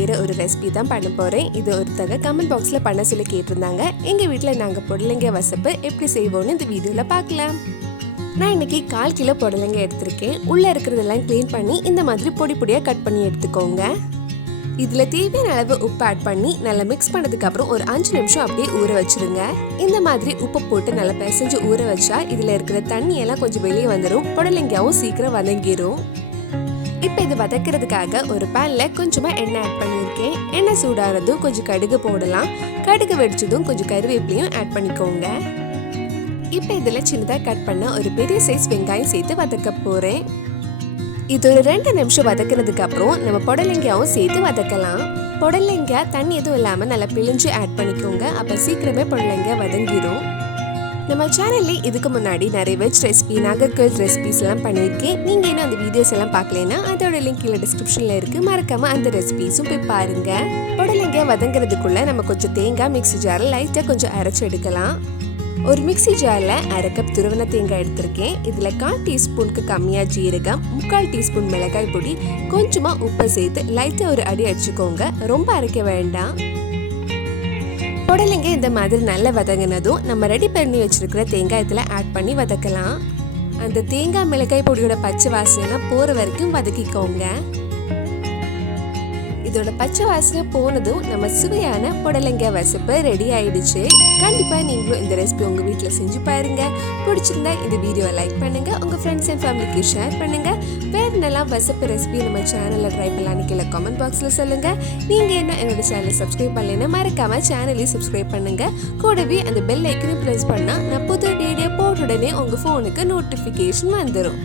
செய்கிற ஒரு ரெசிபி தான் பண்ண போகிறேன். இது ஒருத்தங்க கமெண்ட் பாக்ஸில் பண்ண சொல்லி கேட்டிருந்தாங்க. எங்கள் வீட்டில் நாங்கள் புடலங்காய் வசப்பு எப்படி செய்வோன்னு இந்த வீடியோவில் பார்க்கலாம். நான் இன்றைக்கி 1/4 கிலோ புடலங்காய் எடுத்திருக்கேன். உள்ளே இருக்கிறதெல்லாம் க்ளீன் பண்ணி இந்த மாதிரி பொடி பொடியாக கட் பண்ணி எடுத்துக்கோங்க. இதில் தேவையான அளவு உப்பு ஆட் பண்ணி நல்லா மிக்ஸ் பண்ணதுக்கப்புறம் ஒரு 5 நிமிஷம் அப்படியே ஊற வச்சுருங்க. இந்த மாதிரி உப்பு போட்டு நல்லா பிசைஞ்சு ஊற வச்சா இதில் இருக்கிற தண்ணியெல்லாம் கொஞ்சம் வெளியே வந்துடும். புடலங்காயும் சீக்கிரம் வதங்கிடும். இப்போ இது வதக்கிறதுக்காக ஒரு பேனில் கொஞ்சமாக எண்ணெய் ஆட் பண்ணியிருக்கேன். எண்ணெய் சூடாகிறதும் கொஞ்சம் கடுகு போடலாம். கடுகு வெடிச்சதும் கொஞ்சம் கருவேப்பிலையும் ஆட் பண்ணிக்கோங்க. இப்போ இதில் சின்னதாக கட் பண்ண ஒரு பெரிய சைஸ் வெங்காயம் சேர்த்து வதக்க போகிறேன். இது ஒரு 2 நிமிஷம் வதக்கிறதுக்கு அப்புறம் நம்ம புடலங்காயும் சேர்த்து வதக்கலாம். புடலங்காய் தண்ணி எதுவும் இல்லாமல் நல்லா பிழிஞ்சு ஆட் பண்ணிக்கோங்க. அப்போ சீக்கிரமே புடலங்காய் வதங்கிடும். நம்ம சேனலில் இதுக்கு முன்னாடி நிறைய வெஜ் ரெசிபி, நாகர்கோயில் ரெசிபிஸ் எல்லாம் பண்ணியிருக்கேன். நீங்கள் இன்னும் அந்த வீடியோஸ் எல்லாம் பார்க்கலன்னா அதோட லிங்க் கீழே டிஸ்கிரிப்ஷனில் இருக்குது. மறக்காமல் அந்த ரெசிபிஸும் போய் பாருங்கள். புடலங்காய் வதங்கிறதுக்குள்ளே நம்ம கொஞ்சம் தேங்காய் மிக்ஸி ஜாரில் லைட்டாக கொஞ்சம் அரைச்சி எடுக்கலாம். ஒரு மிக்ஸி ஜாரில் 1/2 கப் துருவன தேங்காய் எடுத்திருக்கேன். இதில் 1/4 டீஸ்பூனுக்கு கம்மியாக ஜீரகம், 3/4 டீஸ்பூன் மிளகாய் பொடி, கொஞ்சமாக உப்பை சேர்த்து லைட்டாக ஒரு அடி அடிச்சுக்கோங்க. ரொம்ப அரைக்க வேண்டாம். புடலங்காய் இந்த மாதிரி நல்லா வதங்கினதும் நம்ம ரெடி பண்ணி வச்சிருக்கிற தேங்காயத்தில் ஆட் பண்ணி வதக்கலாம். அந்த தேங்காய் மிளகாய் பொடியோட பச்சை வாசனை போகிற வரைக்கும் வதக்கிக்கோங்க. இதோட பச்சை வாசனை போனதும் நம்ம சுவையான புடலங்காய் வசப்பு ரெடி ஆயிடுச்சு. கண்டிப்பாக நீங்களும் இந்த ரெசிபி உங்கள் வீட்டில் செஞ்சு பாருங்க. பிடிச்சிருந்தா இந்த வீடியோவை லைக் பண்ணுங்க, உங்கள் ஃப்ரெண்ட்ஸ் அண்ட் ஃபேமிலிக்கு ஷேர் பண்ணுங்க. வேறு நல்லா வசப்பு ரெசிபி நம்ம சேனலில் ட்ரை பண்ணலான்னு கீழே கமெண்ட் பாக்ஸில் சொல்லுங்க. நீங்கள் என்ன என்னோட சேனலை சப்ஸ்கிரைப் பண்ணலைன்னா மறக்காம சேனலையும் சப்ஸ்கிரைப் பண்ணுங்க. கூடவே அந்த பெல் ஐக்கனையும் ப்ரெஸ் பண்ணால் நான் புது வீடியோ போட்ட உடனே உங்கள் ஃபோனுக்கு நோட்டிஃபிகேஷன் வந்துடும்.